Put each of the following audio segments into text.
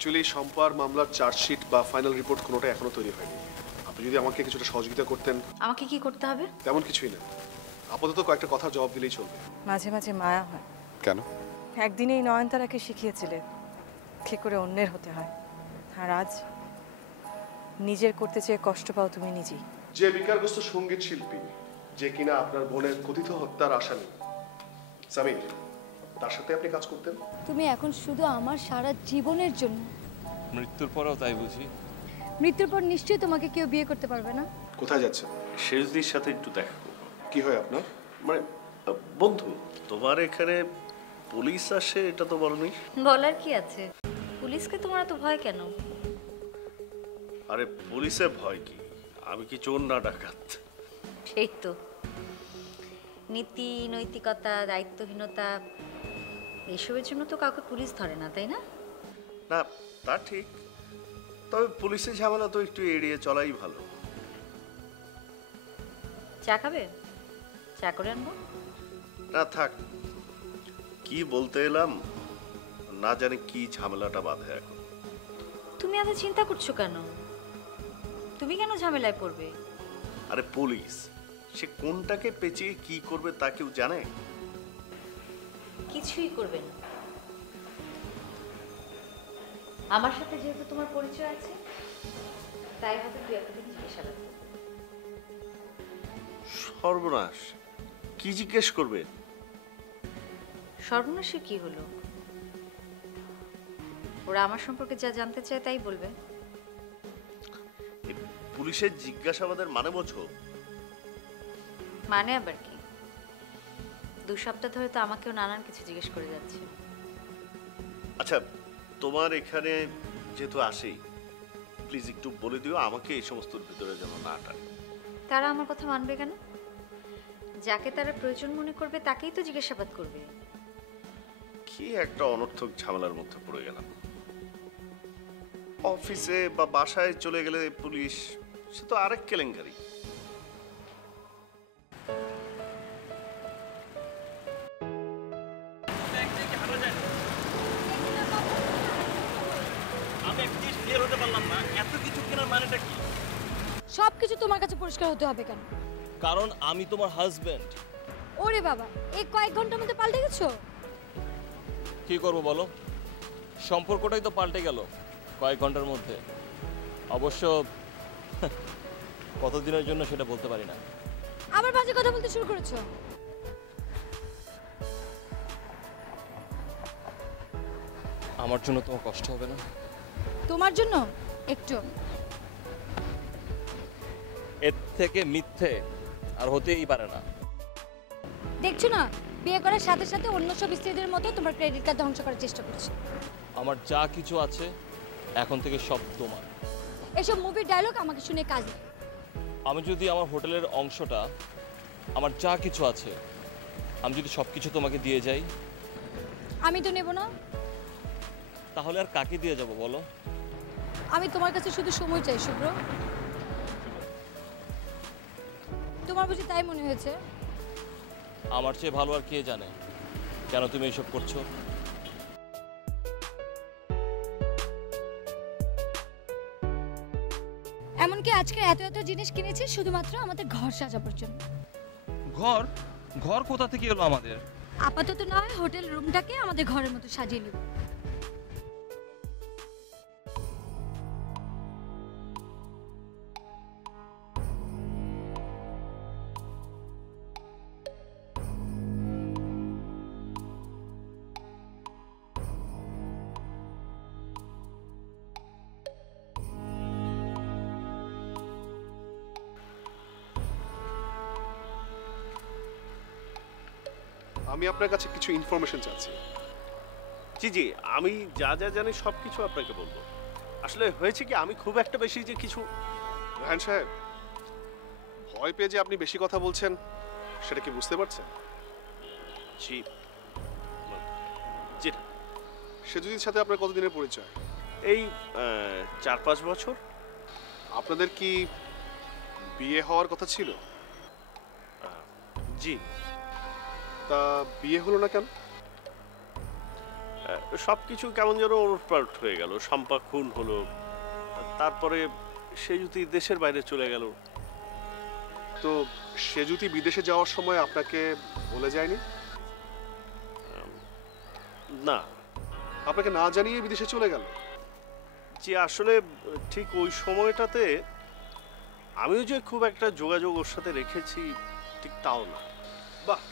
Actually শম্পার মামলার chargesheet বা final report কোনোটা এখনো তৈরি হয়নি। আপনি যদি আমাকে কিছুটা সহযোগিতা করতেন। আমাকে কি করতে হবে? তেমন কিছুই না, আপাতত কয়েকটা কথা জবাব দিলেই চলবে। মাঝে মাঝে মায়া হয়। কেন? একদিনেই নয়নতারাকে শিখিয়েছিলে কি করে অন্যের হতে হয়, আর আজ নিজের করতে চেয়ে কষ্ট পাও তুমি নিজেই। যে বিকারগ্রস্ত সঙ্গীত শিল্পী, যে কিনা আপনার বোনের কথিত হত্যার আসামি সামির, তার সাথে আপনি কাজ করতেন। তুমি এখন শুধু আমার সারা জীবনের জন্য। মৃত্যুর পরেও তাই বুঝি? মৃত্যুর পর নিশ্চয়ই তোমাকে কেউ বিয়ে করতে পারবে না। কোথায় যাচ্ছেন? শেষদির সাথে একটু দেখা করবো। কি হয় আপনার? মানে বন্ধু, তোমার এখানে পুলিশ আসে এটা তো বলনি। বলার কি আছে, পুলিশকে তোমার এত ভয় কেন? আরে পুলিশে ভয় কি, আমি কি চোর না ডাকাত? সেই তো, নীতি নৈতিকতা দায়িত্বহীনতা এসবের জন্য তো কাউকে পুলিশ ধরে না, তাই না? না তা ঠিক, তবে পুলিশের ঝামেলা তো একটু এড়িয়ে চলাই ভালো। চা খাবে? চা করে আনবো? না থাক, কি বলতে এলাম না জানি কি ঝামেলাটা বাঁধে এখন। তুমি এত চিন্তা করছো কেন? তুমি কেন ঝামেলায় পড়বে? আরে পুলিশ, সে কোনটাকে পেঁচিয়ে কি করবে তা কেউ জানে? কিছুই করবে না। আমার সাথে যেহেতু তোমার পরিচয় আছে, তাই হয়তো তুই একটা দিন জিজ্ঞাসাবাদ করবে। সর্বনাশ, কি জিজ্ঞেস করবে? সর্বনাশে কি হলো? ওরা আমার সম্পর্কে যা জানতে চায় তাই বলবে। পুলিশের জিজ্ঞাসাবাদের মানে বোঝো? মানে আবার কি? 2 সপ্তাহ ধরে তো আমাকেও নানান কিছু জিজ্ঞেস করে যাচ্ছে। আচ্ছা, তোমার এখানে যেহেতু আসেই, প্লিজ একটু বলে দিও আমাকে এই সমস্ত ভিতরে যেন না টানে। তারা আমার কথা মানবে কেন? যাকে তারা প্রয়োজন মনে করবে তাকেই তো জিজ্ঞাসাবাদ করবে। কি একটা অনর্থক ঝামেলার মধ্যে পড়ে গেলাম। অফিসে বা বাসায় চলে গেলে পুলিশ, সে তো আরেক কেলেঙ্কারি। সবকিছু তোমার কাছে পরিষ্কার হতে হবে কেন? কারণ আমি তোমার হাজবেন্ড। ওরে বাবা, এই কয়েক ঘন্টার মধ্যে পাল্টে গেছো। কি করবো বলো, সম্পর্কটাই তো পাল্টে গেল কয়েক ঘন্টার মধ্যে। অবশ্য কতদিনের জন্য সেটা বলতে পারি না। আবার বাজে কথা বলতে শুরু করেছো। আমার জন্য তোমার কষ্ট হবে না? তোমার জন্য একটু। এর থেকে মিথ্যে আর হতেই পারে না। দেখছো না, বিয়ে করার সাথে সাথে অন্য সব স্ত্রীদের মতো তোমার ক্রেডিট কার্ড ধ্বংস করার চেষ্টা করছে। আমার যা কিছু আছে এখন থেকে সব তোমার। এসব মুভির ডায়লগ আমাকে শুনে কাজ নেই। আমি যদি আমার হোটেলের অংশটা, আমার যা কিছু আছে, আমি যদি সব কিছু তোমাকে দিয়ে যাই, আমি তো নেব না। তাহলে আর কাকে দিয়ে যাব বলো? আমি তোমার কাছে শুধু সময় চাই শুভ্র। তোমার বুঝি তাই মনে হয়েছে? আমার চেয়ে ভালো আর কে জানে কেন তুমি এইসব করছো। এমনকি আজকে এত এত জিনিস কিনেছি শুধুমাত্র আমাদের ঘর সাজাবার জন্য। ঘর? ঘর কোথা থেকে এলো আমাদের? আপাতত না হয় হোটেল রুমটাকে আমাদের ঘরের মতো সাজিয়ে নেব। আমি আপনার কাছে কিছু ইনফরমেশন চাচ্ছি। জি জি, আমি যা যা জানি সব কিছু আপনাকে বলবো। আসলে হয়েছে কি, আমি খুব একটা বেশি যে কিছু। রায়হান সাহেব, ভয় পেয়ে যে আপনি বেশি কথা বলছেন সেটা কি বুঝতে পারছেন? জি জি। সেজুদির সাথে আপনার কতদিনের পরিচয়? এই 4-5 বছর। আপনাদের কি বিয়ে হওয়ার কথা ছিল? জি। তা বিয়ে হলো না কেন? সব কিছু কেমন যেন ওলটপালট হয়ে গেল। শম্পা খুন হলো, তারপরে সে যদি দেশের বাইরে চলে গেল। তো সে যদি বিদেশে যাওয়ার সময় আপনাকে বলে যায়নি? না, আপনাকে না জানিয়ে বিদেশে চলে গেল? যে আসলে ঠিক ওই সময়টাতে আমিও যে খুব একটা যোগাযোগ ওর সাথে রেখেছি ঠিক তাও না। বাহ,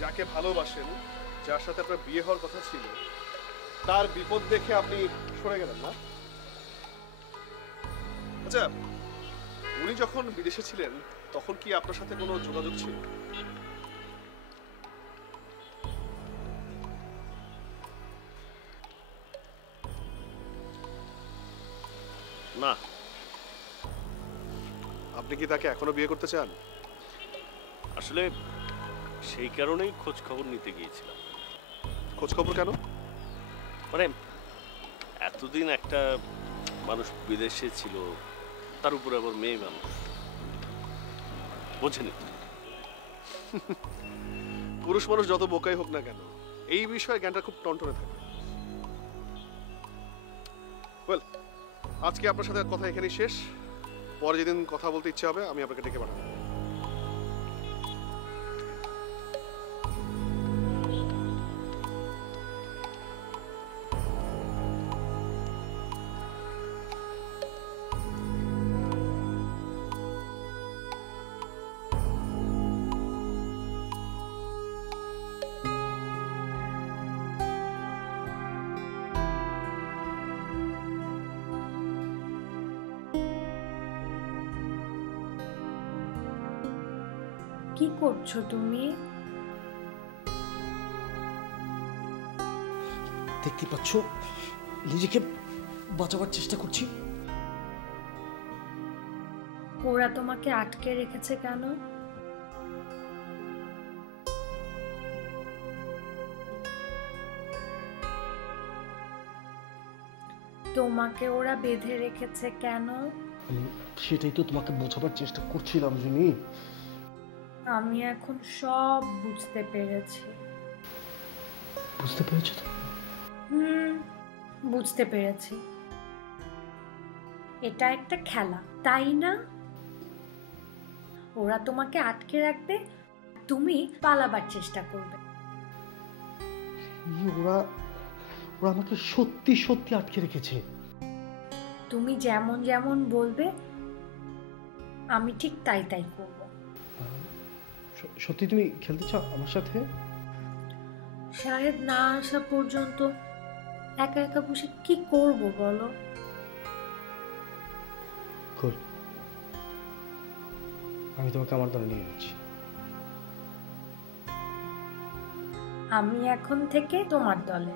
যাকে ভালোবাসেন, যার সাথে আপনার বিয়ে হওয়ার কথা ছিল, তার বিপদ দেখে আপনি সরে গেলেন না? আচ্ছা, উনি যখন বিদেশে ছিলেন তখন কি আপনার সাথে কোনো যোগাযোগ ছিল? না। আপনি কি তাকে এখনো বিয়ে করতে চান? আসলে সেই কারণেই খোঁজ খবর নিতে গিয়েছিলাম। খোঁজ খবর কেন? মানে এতদিন একটা মানুষ বিদেশে ছিল, তার উপরে আবার মেয়ে মানুষ, বোঝেনি তো। পুরুষ মানুষ যত বোকাই হোক না কেন, এই বিষয়ে জ্ঞানটা খুব টনটনে থাকে। ওয়েল, আজকে আপনার সাথে কথা এখানেই শেষ। পরে যেদিন কথা বলতে ইচ্ছে হবে আমি আপনাকে ডেকে পাঠাবো। কি করছো তুমি? দেখতে পাচ্ছ, নিজেকে বাঁচাবার চেষ্টা করছি। ওরা তোমাকে আটকে রেখেছে কেন? তোমাকে ওরা বেঁধে রেখেছে কেন? সেটাই তো তোমাকে বোঝাবার চেষ্টা করছিলাম জুনি। আমি এখন সব বুঝতে পেরেছি। বুঝতে পেরেছো তো? বুঝতে পেরেছি। এটা একটা খেলা, তাই না? ওরা তোমাকে আটকে রাখবে, তুমি পালাবার চেষ্টা করবে। ওরা ওরা আমাকে সত্যি সত্যি আটকে রেখেছে। তুমি যেমন যেমন বলবে আমি ঠিক তাই তাই করব। সত্যি তুমি খেলতে চাও আমার সাথে? শাহেদ না আসা পর্যন্ত একা একা বসে কি করব বলো? আমি তোমাকে আমার দলে নিয়ে যাচ্ছি। আমি এখন থেকে তোমার দলে।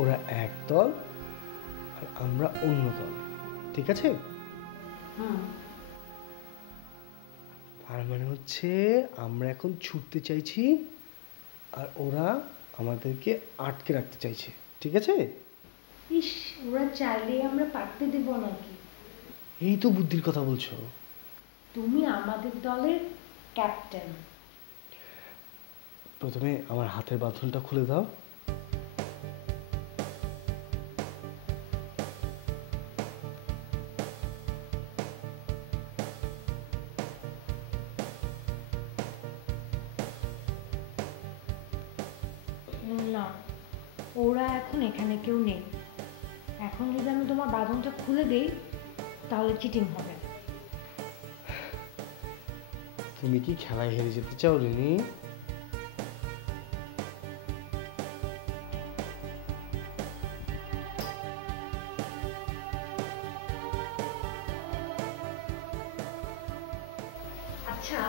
ওরা এক দল আর আমরা অন্য দল, ঠিক আছে? তার মানে হচ্ছে আমরা এখন ছুটতে চাইছি আর ওরা আমাদেরকে আটকে রাখতে চাইছে, ঠিক আছে? ইস, ওরা চাইলেই আমরা পারতে দেব নাকি? এই তো বুদ্ধির কথা বলছো। তুমি আমাদের দলের ক্যাপ্টেন। প্রথমে আমার হাতের বাঁধনটা খুলে দাও। না, ওরা এখন এখানে কেউ নেই। এখন যদি আমি তোমার বাঁধনটা খুলে দেই তাহলে চিটিং হবে। তুমি কি খেলায় হেরে যেতে চাও রিনি? আচ্ছা,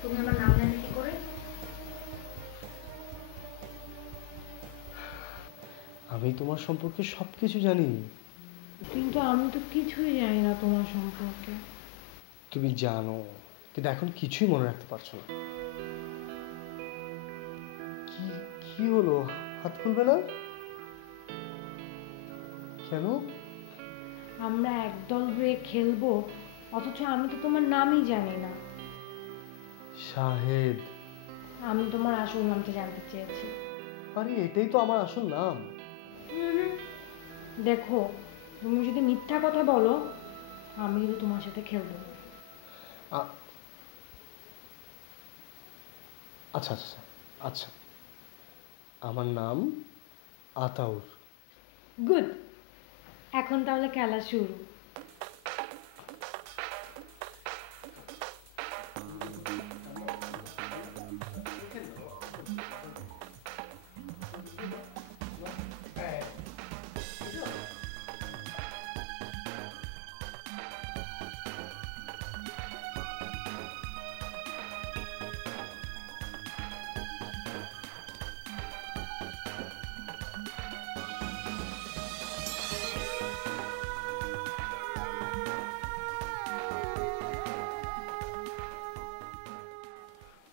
তুমি আমার নাম জানলে কি করে? আমি তোমার সম্পর্কে সবকিছু জানি। কিন্তু আমি তো কিছুই জানি না তোমার সম্পর্কে। তুমি জানো, কিন্তু এখন কিছুই মনে রাখতে পারছো না। কি কি হলো? হাত খুলবে না কেন? আমরা একদল হয়ে খেলবো, অথচ আমি তো তোমার নামই জানি না। শাহেদ। আমি তোমার আসল নামটা জানতে চেয়েছি। আরে এটাই তো আমার আসল নাম। দেখো, তুমি যদি মিথ্যা কথা বলো আমি কিন্তু তোমার সাথে খেলবো না। আ- আচ্ছা আচ্ছা আচ্ছা, আমার নাম আতাউর। গুড, এখন তাহলে খেলা শুরু।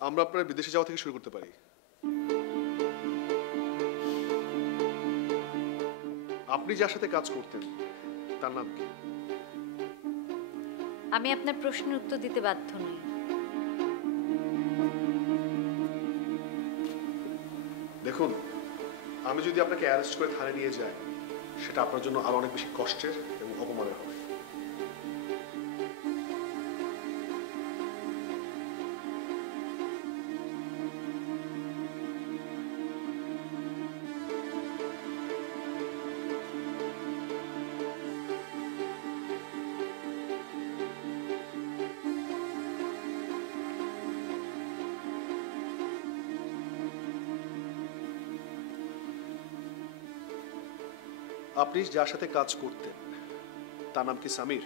আমরা আপনার বিদেশে যাওয়া থেকে শুরু করতে পারি। আপনি যার সাথে কাজ করতেন তার নাম কি? আমি আপনার প্রশ্নের উত্তর দিতে বাধ্য নই। দেখুন, আমি যদি আপনাকে অ্যারেস্ট করে থানায় নিয়ে যাই সেটা আপনার জন্য আরো অনেক বেশি কষ্টের এবং অপমানের হবে। আপনি যার সাথে কাজ করতেন তার নাম কি সামির?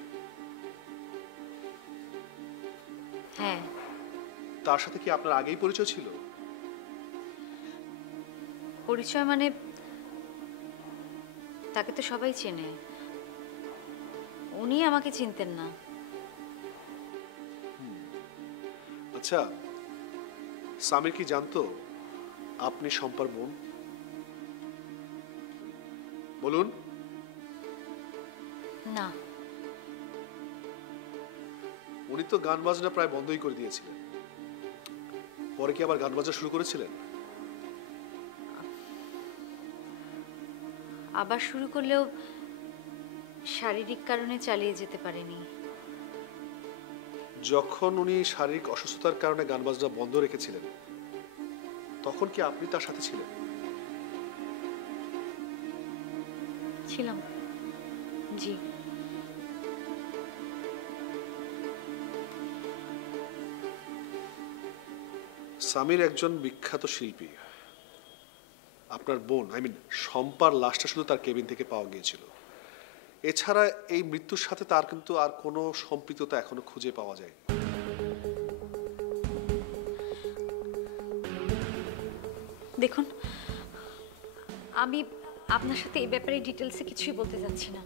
হ্যাঁ। তার সাথে কি আপনার আগেই পরিচয় ছিল? পরিচয় মানে তাকে তো সবাই চেনে, উনি আমাকে চিনতেন না। আচ্ছা, সামির কি জানতো আপনি শম্পার বোন? বলুন। না। উনি তো গান বাজনা প্রায় বন্ধই করে দিয়েছিলেন, পরে কি আবার গান বাজনা শুরু করেছিলেন? আবার শুরু করলেও শারীরিক কারণে চালিয়ে যেতে পারেনি। যখন উনি শারীরিক অসুস্থতার কারণে গান বাজনা বন্ধ রেখেছিলেন তখন কি আপনি তার সাথে ছিলেন? ছিলাম, জি। সামির একজন বিখ্যাত শিল্পী। আপনার বোন শম্পার লাশটা শুধু তার কেবিন থেকে পাওয়া গিয়েছিল। এছাড়া এই মৃত্যুর সাথে তার কিন্তু আর কোনো সম্পৃক্ততা এখনো খুঁজে পাওয়া যায়নি। দেখুন, আমি আপনার সাথে এই ব্যাপারে ডিটেলসে কিছুই বলতে চাচ্ছি না,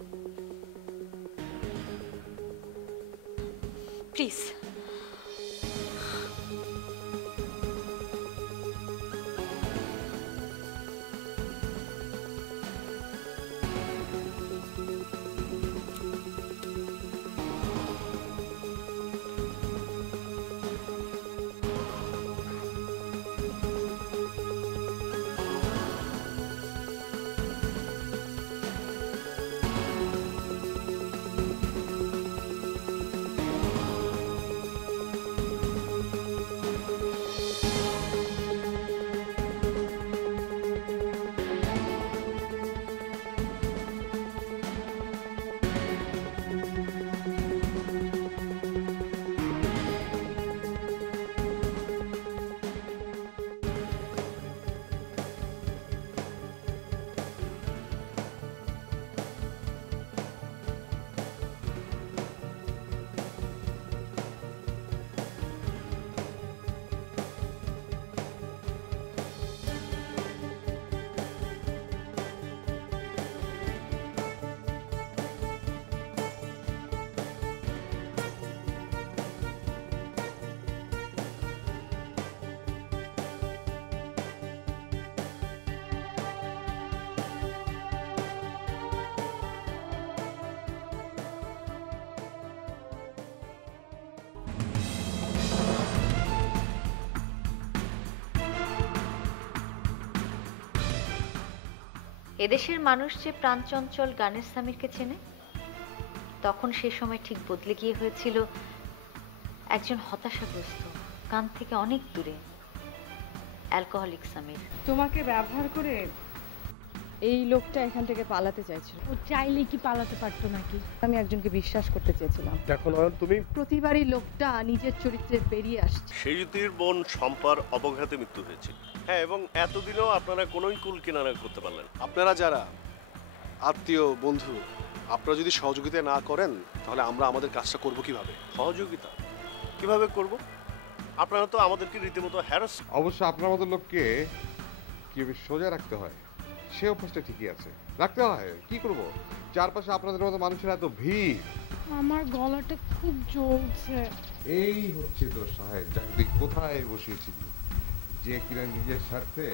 প্লিজ। এদেশের মানুষ যে প্রাণচঞ্চল গানের সামিরকে চেনে, তখন সে সময় ঠিক বদলে গিয়ে হয়েছিল একজন হতাশাগ্রস্ত, গান থেকে অনেক দূরে অ্যালকোহলিক সামির। তোমাকে ব্যবহার করে এই লোকটা এখান থেকে পালাতে চাইছিল। ও চাইলে কি পালাতে পারতো নাকি? আমি একজনকে বিশ্বাস করতে চেয়েছিলাম। দেখো নয়ন, তুমি প্রতিবারই লোকটা নিজের চরিত্রে বেরিয়ে আসছে। সেজুতির বোন শম্পার অবঘাতে মৃত্যু হয়েছে। হ্যাঁ, এবং এতদিনও আপনারা কোনোই কুল কিনারা করতে পারলেন না। আপনারা যারা আত্মীয় বন্ধু, আপনারা যদি সহযোগিতা না করেন তাহলে আমরা আমাদের কাজটা করব কিভাবে? সহযোগিতা কিভাবে করব? আপনারা তো আমাদেরকে রীতিমতো হ্যারাস। অবশ্য আপনার মতো লোককে কিভাবে সোজা রাখতে হয় সে অভ্যাসটা ঠিকই আছে, রাখতে হয়। কি করব, চারপাশে আপনাদের মতো মানুষের এত ভিড়। আমার গলাটা খুব জ্বলছে। এই হচ্ছে তোর সাহেব, যাকে তুই কোথায় বসিয়েছিলি, যে কিনা নিজের স্বার্থে